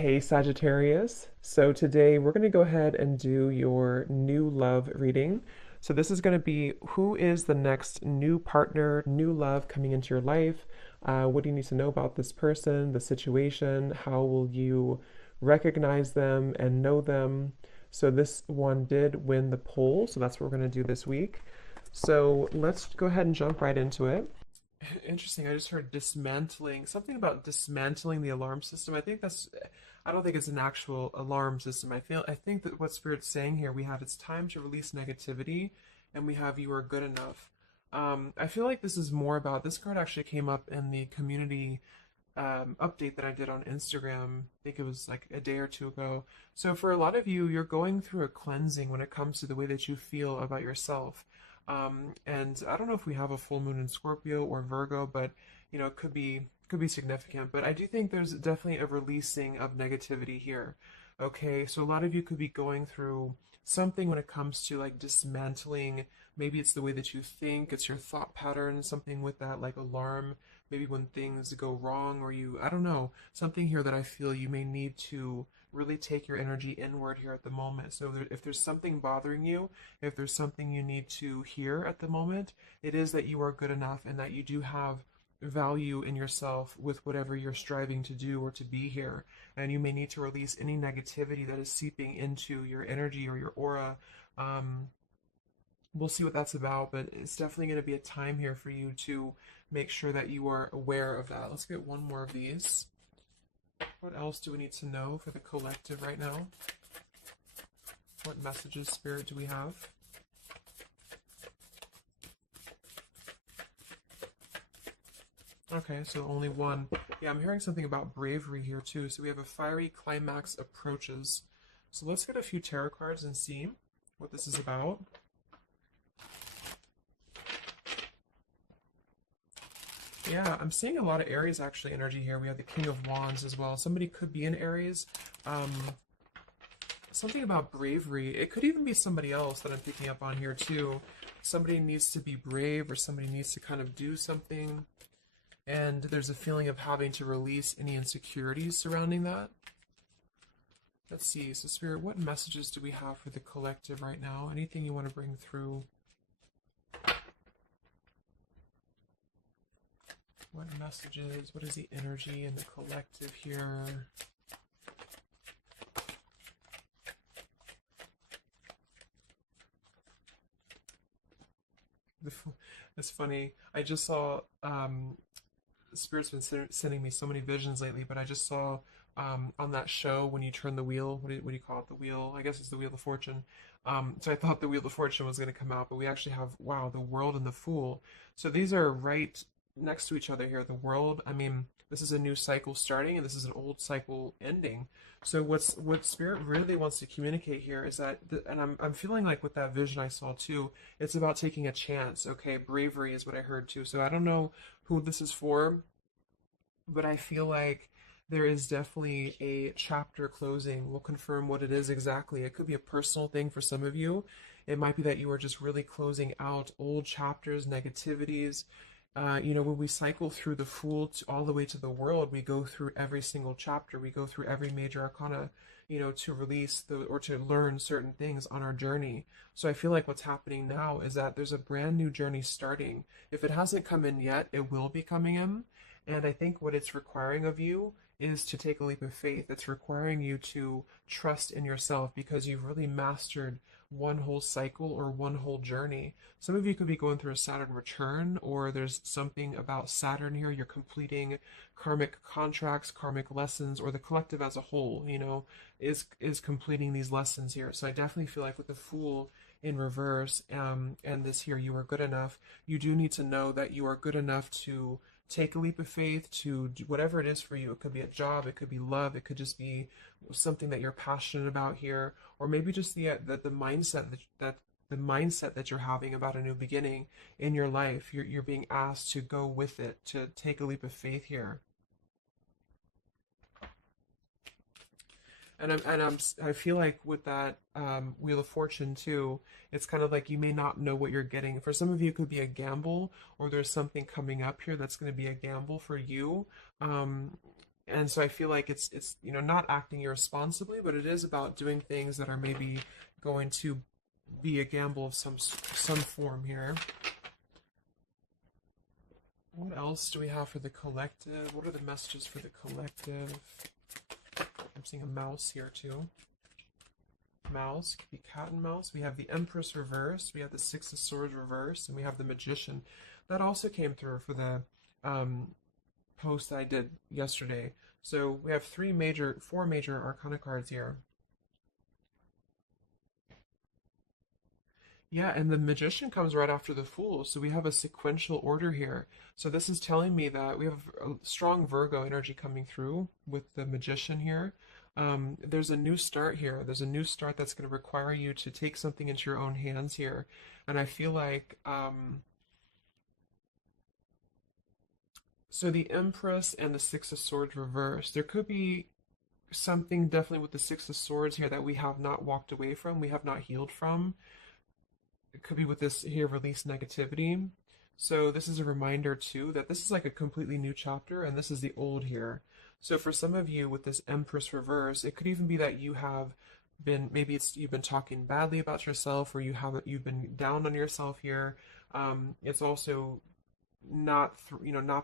Hey Sagittarius. So today we're going to go ahead and do your new love reading. So this is going to be who is the next new partner, new love coming into your life? What do you need to know about this person, the situation? How will you recognize them and know them? So this one did win the poll, so that's what we're going to do this week. So let's go ahead and jump right into it. Interesting. I just heard dismantling, something about dismantling the alarm system. I don't think it's an actual alarm system. I think that what Spirit's saying here, we have it's time to release negativity, and we have you are good enough. I feel like this is more about, this card actually came up in the community update that I did on Instagram. I think it was like a day or two ago. So for a lot of you, you're going through a cleansing when it comes to the way that you feel about yourself. And I don't know if we have a full moon in Scorpio or Virgo, but it could be significant. But I do think there's definitely a releasing of negativity here. Okay, so a lot of you could be going through something when it comes to like dismantling. Maybe it's the way that you think, it's your thought pattern, something with that like alarm. Maybe when things go wrong, or I don't know, something here that I feel you may need to really take your energy inward here at the moment. So if there's something bothering you, if there's something you need to hear at the moment, it is that you are good enough and that you do have value in yourself with whatever you're striving to do or to be here. And you may need to release any negativity that is seeping into your energy or your aura. Um, we'll see what that's about, but it's definitely going to be a time here for you to make sure that you are aware of that. Let's get one more of these. What else do we need to know for the collective right now? What messages, Spirit, do we have? Okay, so only one. Yeah, I'm hearing something about bravery here too. So we have a fiery climax approaches. So let's get a few tarot cards and see what this is about. Yeah, I'm seeing a lot of Aries actually energy here. We have the King of Wands as well. Somebody could be in Aries. Um, Something about bravery. It could even be somebody else that I'm picking up on here too. Somebody needs to be brave, or somebody needs to kind of do something. And there's a feeling of having to release any insecurities surrounding that. Let's see. So Spirit, what messages do we have for the collective right now? Anything you want to bring through? What messages? What is the energy in the collective here? It's funny. I just saw Spirit's been sending me so many visions lately, but I just saw on that show when you turn the wheel, what do you call it? The wheel, I guess it's the Wheel of Fortune. So I thought the Wheel of Fortune was going to come out, but we actually have, wow, the World and the Fool. So these are right next to each other here. The World, I mean, this is a new cycle starting, and this is an old cycle ending. So what Spirit really wants to communicate here is that, and I'm feeling like with that vision I saw too, it's about taking a chance. Okay, bravery is what I heard too. So I don't know who this is for, but I feel like there is definitely a chapter closing. We'll confirm what it is exactly. It could be a personal thing for some of you. It might be that you are just really closing out old chapters, negativities. When we cycle through the Fool all the way to the World, we go through every single chapter. We go through every major arcana, to release or to learn certain things on our journey. So I feel like what's happening now is that there's a brand new journey starting. If it hasn't come in yet, it will be coming in. And I think what it's requiring of you is to take a leap of faith. It's requiring you to trust in yourself because you've really mastered one whole cycle or one whole journey. Some of you could be going through a Saturn return, or there's something about Saturn here. You're completing karmic contracts, karmic lessons, or the collective as a whole, is completing these lessons here. So I definitely feel like with the Fool in reverse, and this here, you are good enough. You do need to know that you are good enough to take a leap of faith, to do whatever it is for you. It could be a job, it could be love, it could just be something that you're passionate about here, or maybe just the mindset that the mindset that you're having about a new beginning in your life. You're being asked to go with it, to take a leap of faith here. I feel like with that Wheel of Fortune too, it's kind of like you may not know what you're getting. For some of you, it could be a gamble, or there's something coming up here that's going to be a gamble for you. Um, And so I feel like it's not acting irresponsibly, but it is about doing things that are maybe going to be a gamble of some form here. What else do we have for the collective? What are the messages for the collective? I'm seeing a mouse here too. Mouse, could be cat and mouse. We have the Empress reverse, we have the Six of Swords reverse, and we have the Magician. That also came through for the post I did yesterday. So we have four major arcana cards here. Yeah, and the Magician comes right after the Fool, so we have a sequential order here. So this is telling me that we have a strong Virgo energy coming through with the Magician here. There's a new start here. There's a new start that's going to require you to take something into your own hands here. And I feel like, so the Empress and the Six of Swords reversed. There could be something definitely with the Six of Swords here that we have not walked away from, we have not healed from. It could be with this here, release negativity. So this is a reminder too that this is like a completely new chapter and this is the old here. So for some of you with this Empress reverse, it could even be that you have been, maybe it's you've been talking badly about yourself, or you've been down on yourself here. It's also not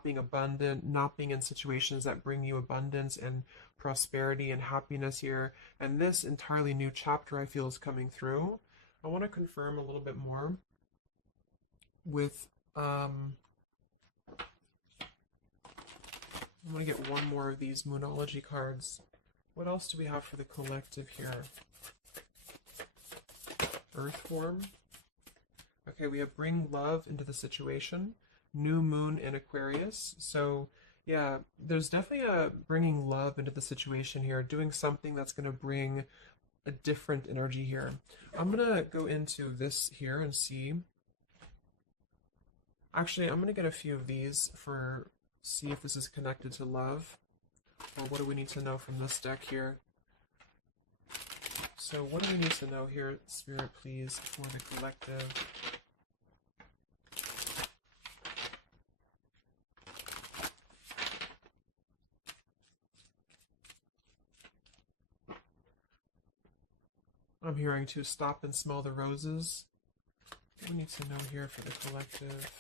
being abundant, not being in situations that bring you abundance and prosperity and happiness here. And this entirely new chapter I feel is coming through. I want to confirm a little bit more with, I'm going to get one more of these Moonology cards. What else do we have for the collective here? Earthworm. Okay, we have bring love into the situation. New moon in Aquarius. So yeah, there's definitely a bringing love into the situation here, doing something that's going to bring a different energy here. I'm gonna go into this here and see. Actually, I'm gonna get a few of these for see if this is connected to love, or what do we need to know from this deck here. So what do we need to know here, Spirit, please, for the collective? I'm hearing to stop and smell the roses. What do we need to know here for the collective?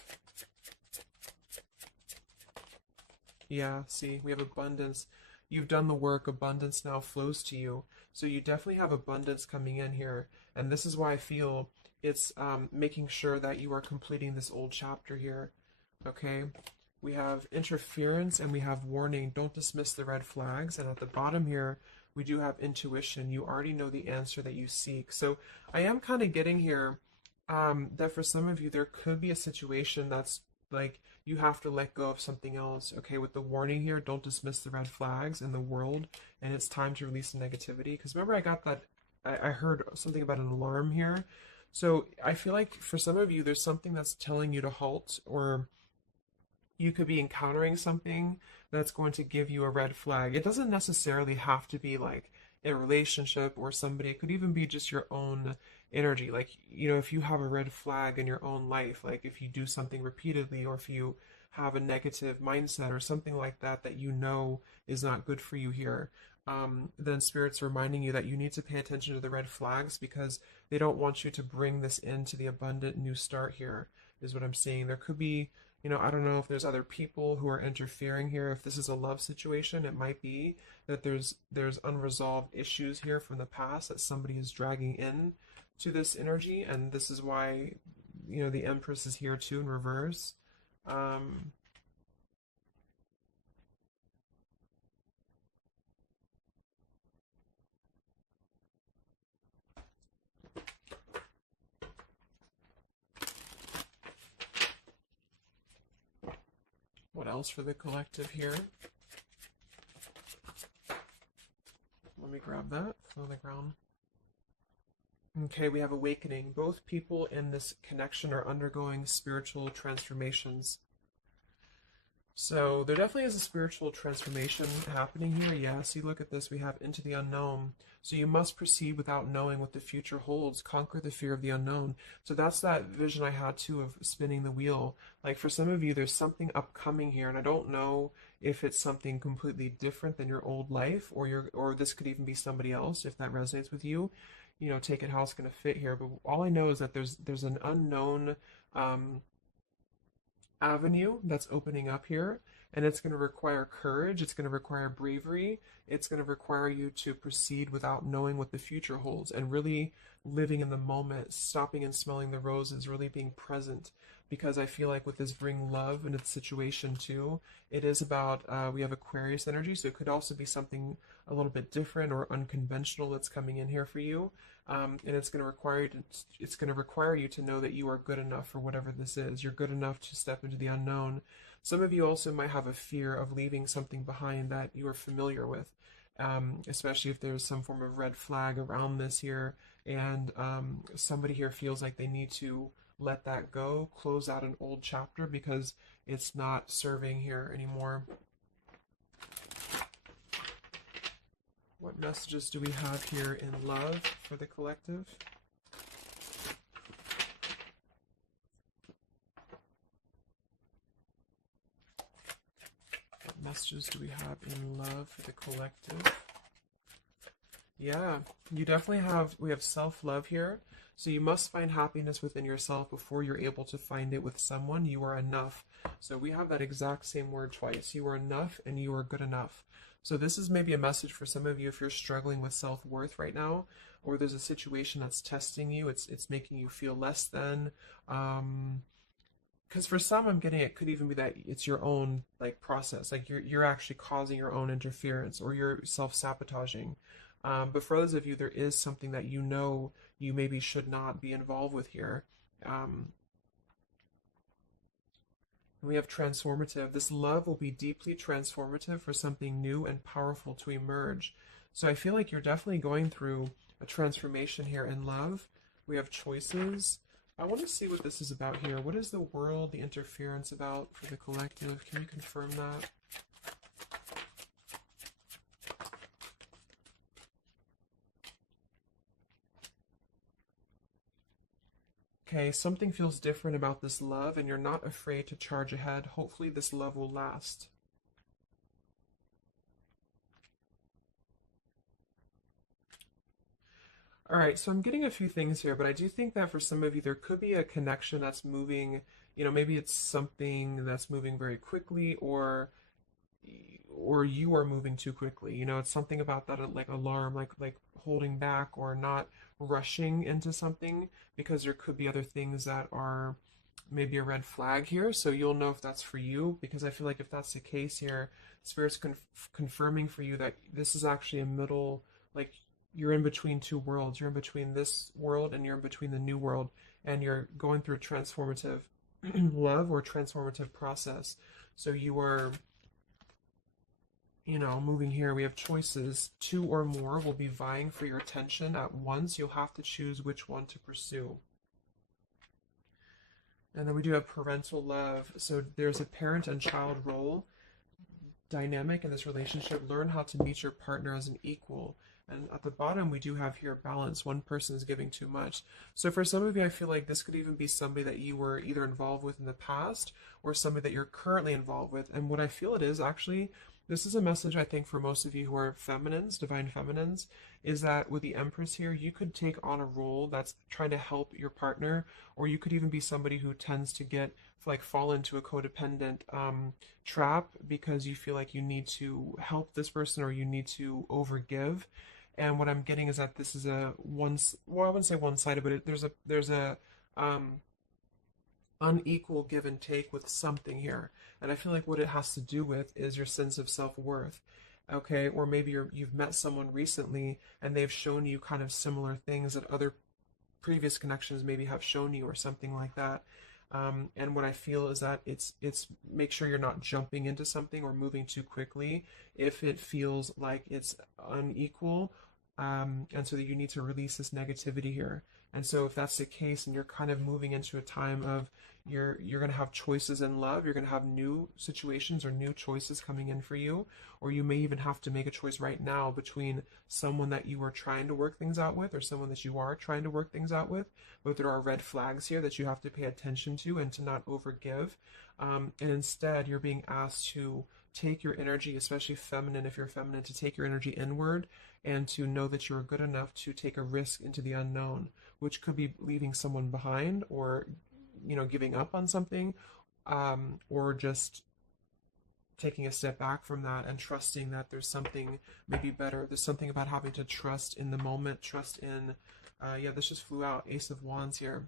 Yeah, see, we have abundance. You've done the work, abundance now flows to you. So you definitely have abundance coming in here. And this is why I feel it's making sure that you are completing this old chapter here. Okay? We have interference and we have warning. Don't dismiss the red flags. And at the bottom here, we do have intuition. You already know the answer that you seek. So I am kind of getting here that for some of you, there could be a situation that's like you have to let go of something else. Okay, with the warning here, don't dismiss the red flags in the world, and it's time to release the negativity. Because remember, I got that, I heard something about an alarm here. So I feel like for some of you, there's something that's telling you to halt, or you could be encountering something that's going to give you a red flag. It doesn't necessarily have to be like a relationship or somebody. It could even be just your own energy. Like, if you have a red flag in your own life, like if you do something repeatedly, or if you have a negative mindset or something like that that is not good for you here, then Spirit's reminding you that you need to pay attention to the red flags, because they don't want you to bring this into the abundant new start here, is what I'm seeing. There could be, I don't know if there's other people who are interfering here. If this is a love situation, it might be that there's unresolved issues here from the past that somebody is dragging in to this energy, and this is why, the Empress is here too in reverse. What else for the collective here? Let me grab that on the ground. Okay, we have awakening. Both people in this connection are undergoing spiritual transformations. So there definitely is a spiritual transformation happening here. Yeah, see, look at this. We have into the unknown. So you must proceed without knowing what the future holds. Conquer the fear of the unknown. So that's that vision I had too of spinning the wheel. Like for some of you, there's something upcoming here, and I don't know if it's something completely different than your old life, or this could even be somebody else if that resonates with you. You know, take it how it's going to fit here. But all I know is that there's an unknown um, avenue that's opening up here, and it's going to require courage, it's going to require bravery, it's going to require you to proceed without knowing what the future holds and really living in the moment, stopping and smelling the roses, really being present. Because I feel like with this bring love in its situation too, it is about we have Aquarius energy, so it could also be something a little bit different or unconventional that's coming in here for you. And it's going to require you to know that you are good enough for whatever this is. You're good enough to step into the unknown. Some of you also might have a fear of leaving something behind that you are familiar with, especially if there's some form of red flag around this here, and somebody here feels like they need to let that go, close out an old chapter because it's not serving here anymore. What messages do we have here in love for the collective? What messages do we have in love for the collective? Yeah, you definitely we have self-love here. So you must find happiness within yourself before you're able to find it with someone. You are enough. So we have that exact same word twice. You are enough and you are good enough. So this is maybe a message for some of you if you're struggling with self-worth right now, or there's a situation that's testing you. It's making you feel less than. Because for some, I'm getting it could even be that it's your own like process, like you're actually causing your own interference or you're self-sabotaging. But for others of you, there is something that you know you maybe should not be involved with here. Um, we have transformative. This love will be deeply transformative for something new and powerful to emerge. So I feel like you're definitely going through a transformation here in love. We have choices. I want to see what this is about here. What is the world, the interference about for the collective? Can you confirm that? Okay, something feels different about this love, and you're not afraid to charge ahead. Hopefully, this love will last. All right, so I'm getting a few things here, but I do think that for some of you, there could be a connection that's moving. You know, maybe it's something that's moving very quickly, or you are moving too quickly. You know, it's something about that like alarm, like holding back or not rushing into something because there could be other things that are maybe a red flag here. So you'll know if that's for you because I feel like if that's the case here, Spirit's confirming for you that this is actually a middle, like you're in between two worlds. You're in between this world and you're in between the new world, and you're going through a transformative love or transformative process. So you are, you know, moving here, we have choices. Two or more will be vying for your attention at once. You'll have to choose which one to pursue. And then we do have parental love. So there's a parent and child role dynamic in this relationship. Learn how to meet your partner as an equal. And at the bottom, we do have here balance. One person is giving too much. So for some of you, I feel like this could even be somebody that you were either involved with in the past or somebody that you're currently involved with. And what I feel it is actually, this is a message I think for most of you who are feminines, divine feminines, is that with the Empress here, you could take on a role that's trying to help your partner, or you could even be somebody who tends to get like fall into a codependent trap because you feel like you need to help this person or you need to overgive. And what I'm getting is that this is a well, I wouldn't say one-sided, but there's a unequal give and take with something here. And I feel like what it has to do with is your sense of self-worth. Okay, or maybe you've met someone recently and they've shown you kind of similar things that other previous connections maybe have shown you or something like that. And what I feel is that it's make sure you're not jumping into something or moving too quickly if it feels like it's unequal, and so that you need to release this negativity here. And so if that's the case and you're kind of moving into a time of you're going to have choices in love, you're going to have new situations or new choices coming in for you, or you may even have to make a choice right now between someone that you are trying to work things out with or someone that you are trying to work things out with. But there are red flags here that you have to pay attention to and to not overgive. And instead, you're being asked to take your energy, especially feminine, if you're feminine, to take your energy inward and to know that you're good enough to take a risk into the unknown, which could be leaving someone behind or, giving up on something, or just taking a step back from that and trusting that there's something maybe better. There's something about having to trust in the moment, trust in, yeah, this just flew out, Ace of Wands here.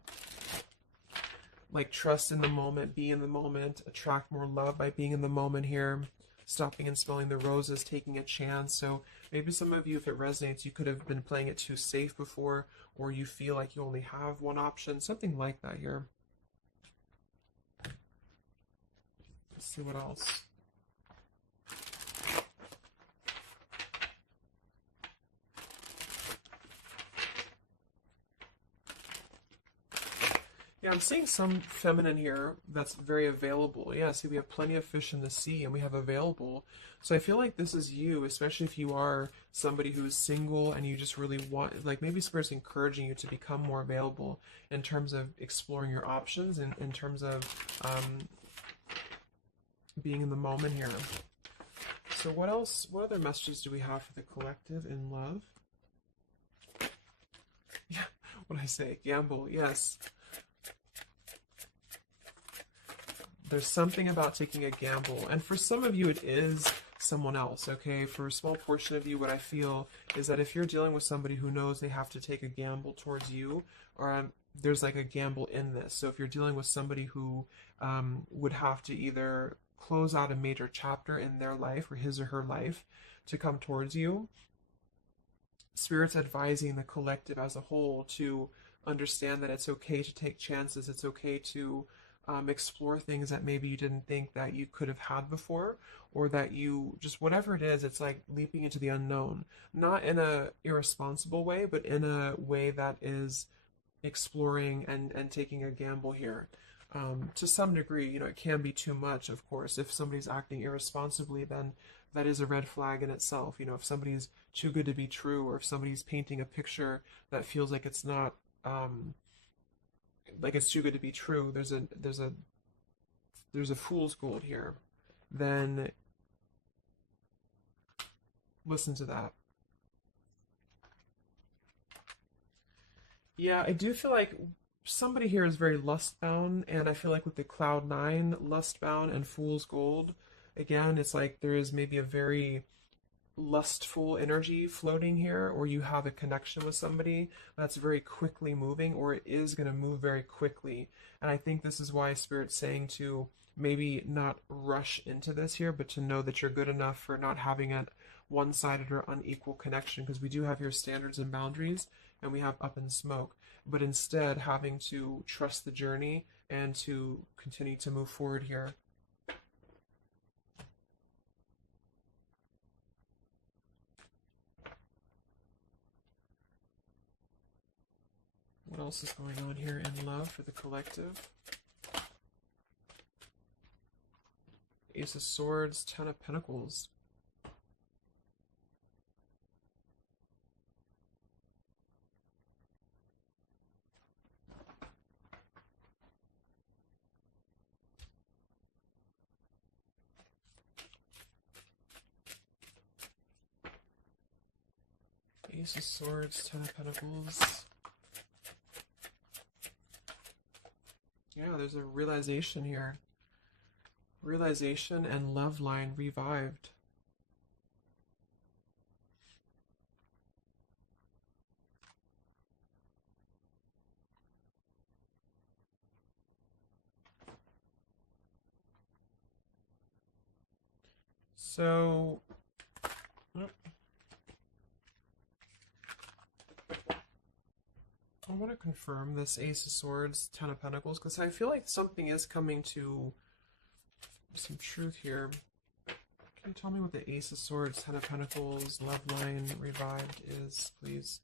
Like trust in the moment, be in the moment, attract more love by being in the moment here, stopping and smelling the roses, taking a chance. So maybe some of you, if it resonates, you could have been playing it too safe before, or you feel like you only have one option, something like that here. Let's see what else. Yeah, I'm seeing some feminine here that's very available. Yeah, see, we have plenty of fish in the sea and we have available. So I feel like this is you, especially if you are somebody who is single and you just really want, like maybe Spirit's encouraging you to become more available in terms of exploring your options and in terms of being in the moment here. So what else, what other messages do we have for the collective in love? Yeah, what did I say? Gamble, yes. There's something about taking a gamble. And for some of you, it is someone else, okay? For a small portion of you, what I feel is that if you're dealing with somebody who knows they have to take a gamble towards you, or there's like a gamble in this. So if you're dealing with somebody who would have to either close out a major chapter in their life or his or her life to come towards you, Spirit's advising the collective as a whole to understand that it's okay to take chances. It's okay to explore things that maybe you didn't think that you could have had before, or that you just, whatever it is, it's like leaping into the unknown, not in a irresponsible way, but in a way that is exploring and taking a gamble here. To some degree, it can be too much, of course. If somebody's acting irresponsibly, then that is a red flag in itself. If somebody's too good to be true, or if somebody's painting a picture that feels like it's not, like it's too good to be true, there's a fool's gold here, then listen to that. Yeah, I do feel like somebody here is very lust bound, and I feel like with the Cloud 9 lust bound and fool's gold, again, it's like there is maybe a very lustful energy floating here, or you have a connection with somebody that's very quickly moving, or it is going to move very quickly. And I think this is why Spirit's saying to maybe not rush into this here, but to know that you're good enough for not having a one-sided or unequal connection, because we do have your standards and boundaries, and we have up in smoke, but instead having to trust the journey and to continue to move forward here. What else is going on here in love for the collective? Ace of Swords, Ten of Pentacles. Ace of Swords, Ten of Pentacles. Yeah, there's a realization here. Realization and love line revived. So, I want to confirm this Ace of Swords, Ten of Pentacles, because I feel like something is coming to some truth here. Can you tell me what the Ace of Swords, Ten of Pentacles, Love Line Revived is, please?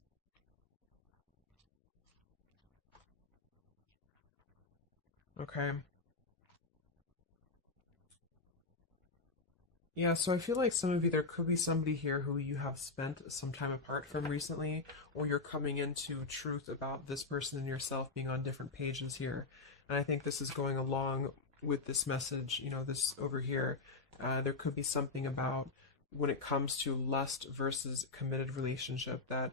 Okay. Yeah, so I feel like some of you, there could be somebody here who you have spent some time apart from recently, or you're coming into truth about this person and yourself being on different pages here. And I think this is going along with this message, this over here. There could be something about when it comes to lust versus committed relationship that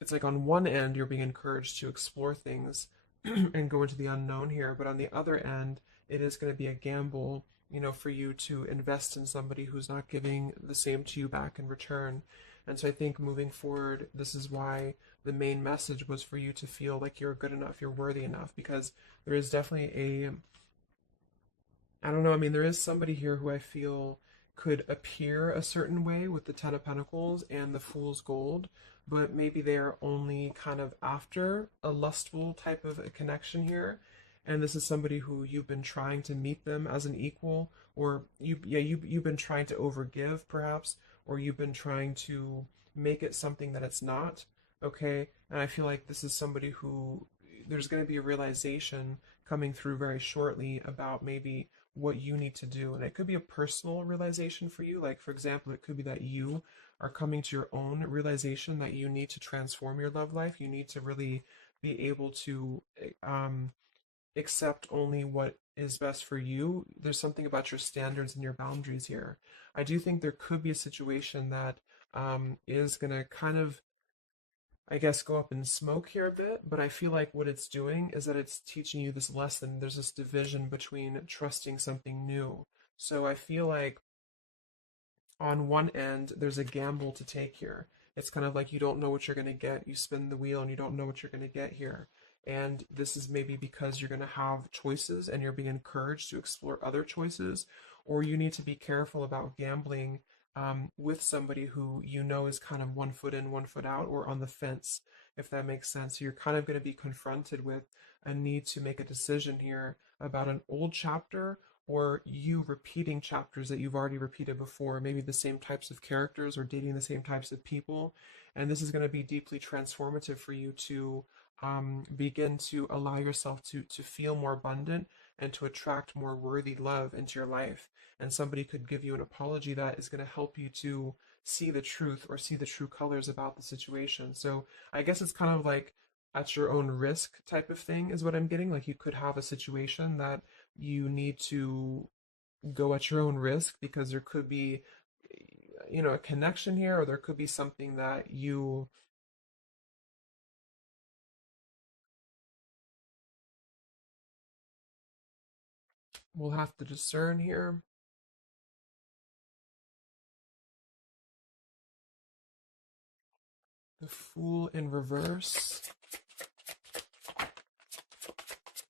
it's like on one end you're being encouraged to explore things and go into the unknown here, but on the other end it is going to be a gamble, for you to invest in somebody who's not giving the same to you back in return. And so I think moving forward, this is why the main message was for you to feel like you're good enough, you're worthy enough, because there is definitely I don't know. I mean, there is somebody here who I feel could appear a certain way with the Ten of Pentacles and the Fool's Gold, but maybe they are only kind of after a lustful type of a connection here. And this is somebody who you've been trying to meet them as an equal, or you've been trying to overgive perhaps, or you've been trying to make it something that it's not. Okay, and I feel like this is somebody who there's going to be a realization coming through very shortly about maybe what you need to do. And it could be a personal realization for you. Like, for example, it could be that you are coming to your own realization that you need to transform your love life. You need to really be able to accept only what is best for you. There's something about your standards and your boundaries here. I do think there could be a situation that is going to kind of, I guess, go up in smoke here a bit, but I feel like what it's doing is that it's teaching you this lesson. There's this division between trusting something new. So I feel like on one end, there's a gamble to take here. It's kind of like you don't know what you're going to get. You spin the wheel and you don't know what you're going to get here. And this is maybe because you're going to have choices and you're being encouraged to explore other choices, or you need to be careful about gambling with somebody who you know is kind of one foot in, one foot out, or on the fence, if that makes sense. So you're kind of going to be confronted with a need to make a decision here about an old chapter or you repeating chapters that you've already repeated before, maybe the same types of characters or dating the same types of people. And this is going to be deeply transformative for you to begin to allow yourself to feel more abundant and to attract more worthy love into your life. And somebody could give you an apology that is going to help you to see the truth or see the true colors about the situation. So I guess it's kind of like at your own risk type of thing is what I'm getting. Like you could have a situation that you need to go at your own risk because there could be a connection here, or there could be something that you will have to discern here. The Fool in reverse.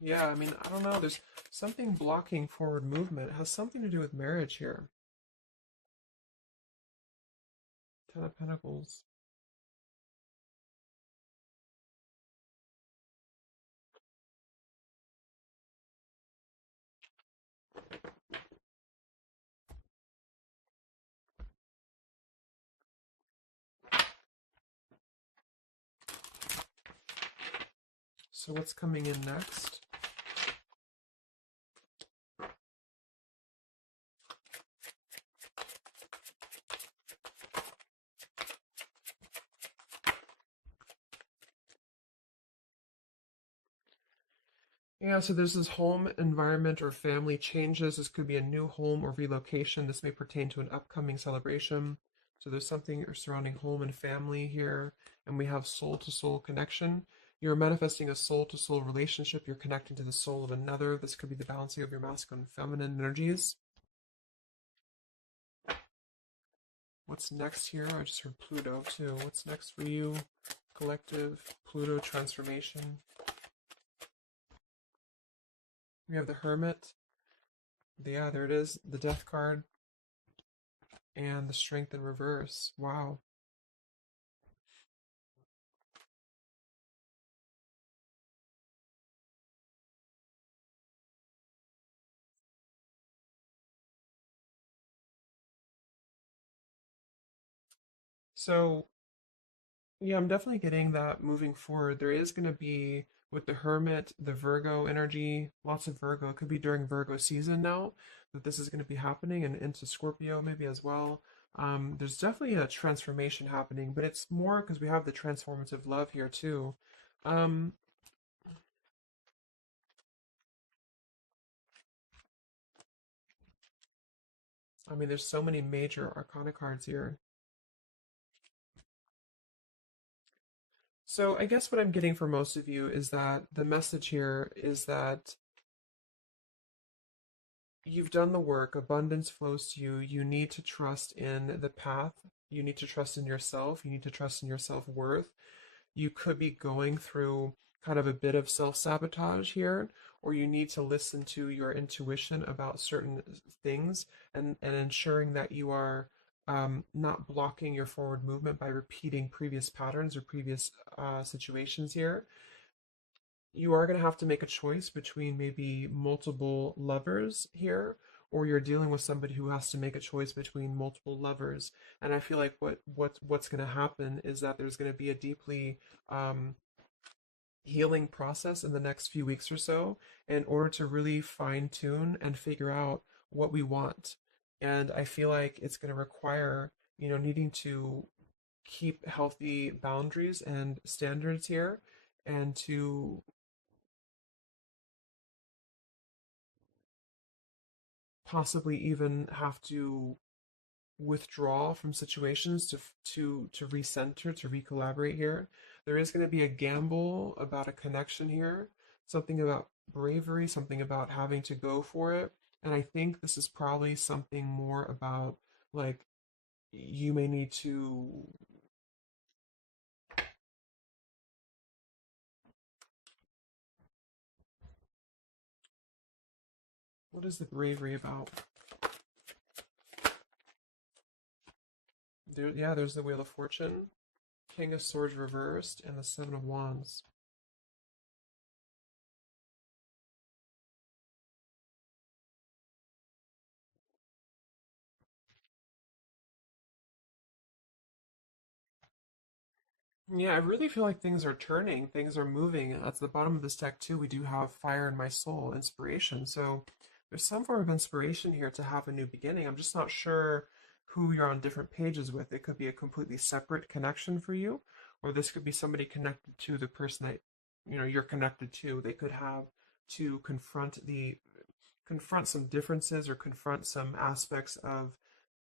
Yeah, I mean, I don't know, there's something blocking forward movement. It has something to do with marriage here. Ten of Pentacles. So what's coming in next? Yeah, so there's this home environment or family changes. This could be a new home or relocation. This may pertain to an upcoming celebration. So there's something surrounding home and family here. And we have soul to soul connection. You're manifesting a soul to soul relationship. You're connecting to the soul of another. This could be the balancing of your masculine and feminine energies. What's next here? I just heard Pluto too. What's next for you? Collective, Pluto transformation. We have the Hermit. Yeah, there it is. The Death card. And the Strength in reverse. Wow. So yeah, I'm definitely getting that moving forward. There is going to be, with the Hermit, the Virgo energy, lots of Virgo. It could be during Virgo season now that this is going to be happening, and into Scorpio maybe as well. There's definitely a transformation happening, but it's more because we have the transformative love here too. Um, I mean, there's so many major arcana cards here. So I guess what I'm getting for most of you is that the message here is that you've done the work, abundance flows to you. You need to trust in the path. You need to trust in yourself. You need to trust in your self worth. You could be going through kind of a bit of self sabotage here, or you need to listen to your intuition about certain things, and ensuring that you are not blocking your forward movement by repeating previous patterns or previous situations here. You are going to have to make a choice between maybe multiple lovers here, or you're dealing with somebody who has to make a choice between multiple lovers. And I feel like what's going to happen is that there's going to be a deeply um, healing process in the next few weeks or so in order to really fine tune and figure out what we want. And I feel like it's going to require, needing to keep healthy boundaries and standards here, and to possibly even have to withdraw from situations to recenter, to recollaborate here. There is going to be a gamble about a connection here, something about bravery, something about having to go for it. And I think this is probably something more about, like, you may need to, what is the bravery about? Yeah, there's the Wheel of Fortune, King of Swords reversed, and the Seven of Wands. Yeah, I really feel like things are turning, things are moving. At the bottom of this deck too, we do have Fire in My Soul, inspiration. So there's some form of inspiration here to have a new beginning. I'm just not sure who you're on different pages with. It could be a completely separate connection for you, or this could be somebody connected to the person that you're connected to. They could have to confront some differences or confront some aspects of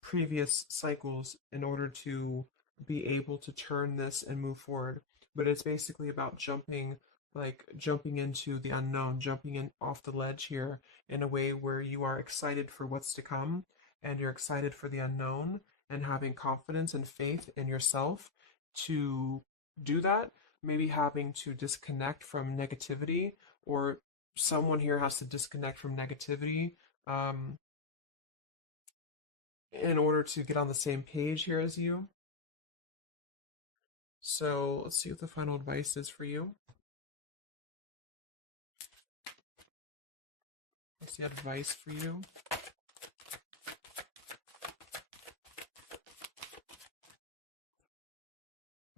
previous cycles in order to be able to turn this and move forward. But it's basically about jumping into the unknown, jumping in off the ledge here in a way where you are excited for what's to come, and you're excited for the unknown, and having confidence and faith in yourself to do that. Maybe having to disconnect from negativity, or someone here has to disconnect from negativity um, in order to get on the same page here as you. So let's see what the final advice is for you. What's the advice for you?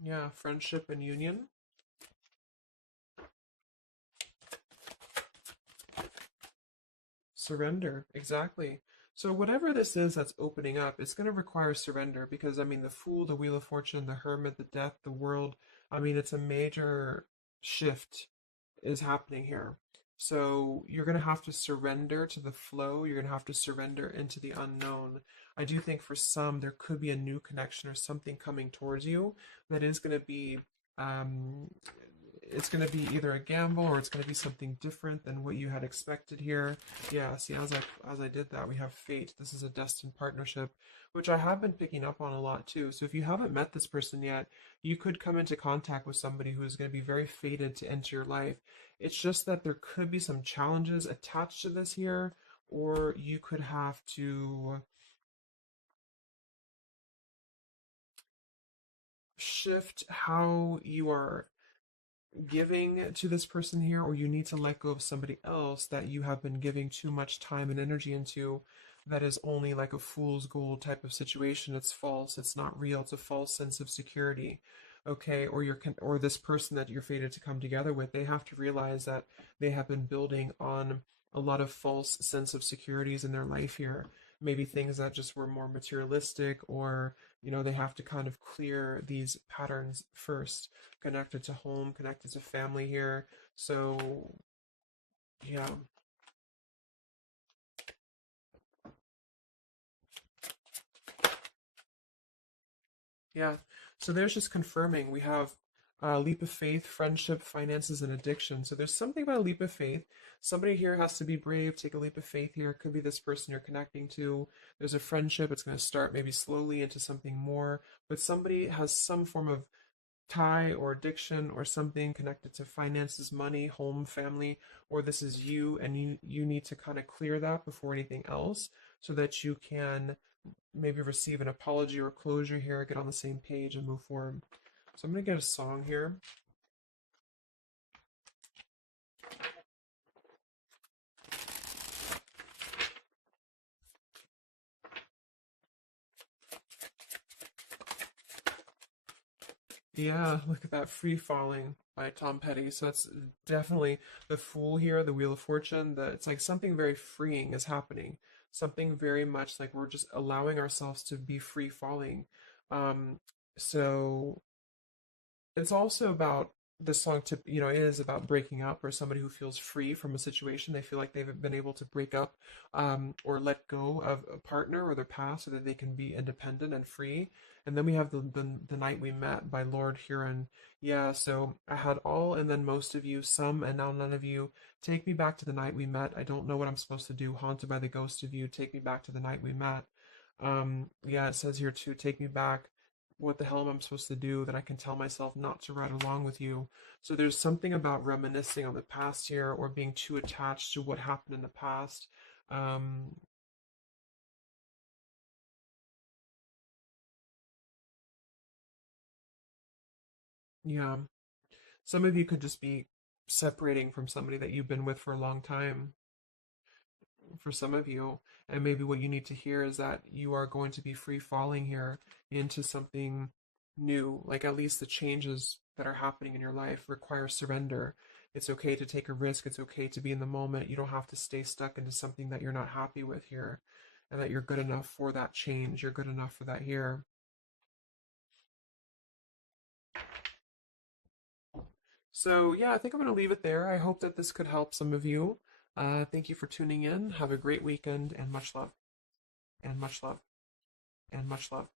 Yeah, friendship and union. Surrender, exactly. So whatever this is that's opening up, it's going to require surrender, because I mean, the Fool, the Wheel of Fortune, the Hermit, the Death, the World. I mean, it's a major shift is happening here. So you're going to have to surrender to the flow. You're going to have to surrender into the unknown. I do think for some, there could be a new connection or something coming towards you that is going to be, um, it's going to be either a gamble, or it's going to be something different than what you had expected here. Yeah, see, as I did that, we have fate. This is a destined partnership, which I have been picking up on a lot too. So if you haven't met this person yet, you could come into contact with somebody who is going to be very fated to enter your life. It's just that there could be some challenges attached to this here, or you could have to shift how you are giving to this person here, or you need to let go of somebody else that you have been giving too much time and energy into. that is only like a fool's gold type of situation. It's false. It's not real. It's a false sense of security. Okay, or or this person that you're fated to come together with, they have to realize that they have been building on a lot of false sense of securities in their life here. Maybe things that just were more materialistic, or they have to kind of clear these patterns first, connected to home, connected to family here. So yeah. Yeah. So there's just confirming we have leap of faith, friendship, finances, and addiction. So there's something about a leap of faith. Somebody here has to be brave, take a leap of faith here. It could be this person you're connecting to. There's a friendship. It's going to start maybe slowly into something more, but somebody has some form of tie or addiction or something connected to finances, money, home, family, or this is you, and you need to kind of clear that before anything else so that you can maybe receive an apology or closure here, get on the same page and move forward. So I'm going to get a song here. Yeah, look at that, Free Falling by Tom Petty. So that's definitely the Fool here, the Wheel of Fortune. That it's like something very freeing is happening. Something very much like we're just allowing ourselves to be free falling. Um, so it's also about this song to it is about breaking up, or somebody who feels free from a situation. They feel like they've been able to break up, or let go of a partner or their past so that they can be independent and free. And then we have the Night We Met by Lord Huron. Yeah, so I had all and then most of you, some and now none of you. Take me back to the night we met. I don't know what I'm supposed to do, haunted by the ghost of you. Take me back to the night we met. Yeah, it says here too, take me back. What the hell am I supposed to do that I can tell myself not to ride along with you? So there's something about reminiscing on the past here, or being too attached to what happened in the past. Um, yeah, some of you could just be separating from somebody that you've been with for a long time, for some of you. And maybe what you need to hear is that you are going to be free falling here into something new. Like, at least the changes that are happening in your life require surrender. It's okay to take a risk. It's okay to be in the moment. You don't have to stay stuck into something that you're not happy with here, and that you're good enough for that change. You're good enough for that here. So, yeah, I think I'm going to leave it there. I hope that this could help some of you. Thank you for tuning in. Have a great weekend, and much love, and much love, and much love.